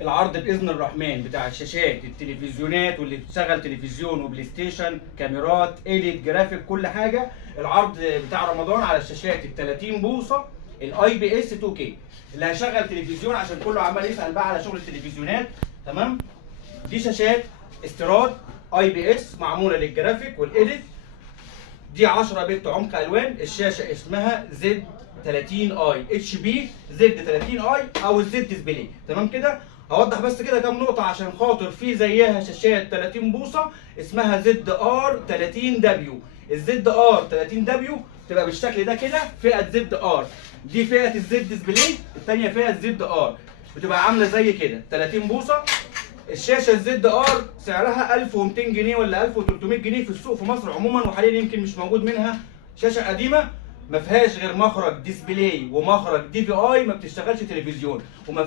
العرض باذن الرحمن بتاع الشاشات التلفزيونات واللي بتشغل تلفزيون وبلاي ستيشن كاميرات ايديت جرافيك كل حاجه. العرض بتاع رمضان على الشاشات ال 30 بوصه الاي بي اس 2 كي اللي هيشغل تلفزيون، عشان كله عمال يسال بقى على شغل التلفزيونات. تمام. دي شاشات استيراد اي بي اس معموله للجرافيك والايديت. دي 10 بت عمق الوان. الشاشه اسمها زد 30 اي اتش بي زد 30 اي او الزد ديسبلاي. تمام كده. هوضح بس كده كام نقطه عشان خاطر في زيها شاشات 30 بوصه اسمها زد ار 30 دبليو. الزد ار 30 دبليو تبقى بالشكل ده كده فئه زد ار. دي فئه الزد ديسبلاي، الثانيه فئه زد ار، بتبقى عامله زي كده 30 بوصه. الشاشه الزد ار سعرها 1200 جنيه ولا 1300 جنيه في السوق في مصر عموما، وحاليا يمكن مش موجود منها. شاشه قديمه ما فيهاش غير مخرج ديسبلاي ومخرج دي في اي، ما بتشتغلش تلفزيون.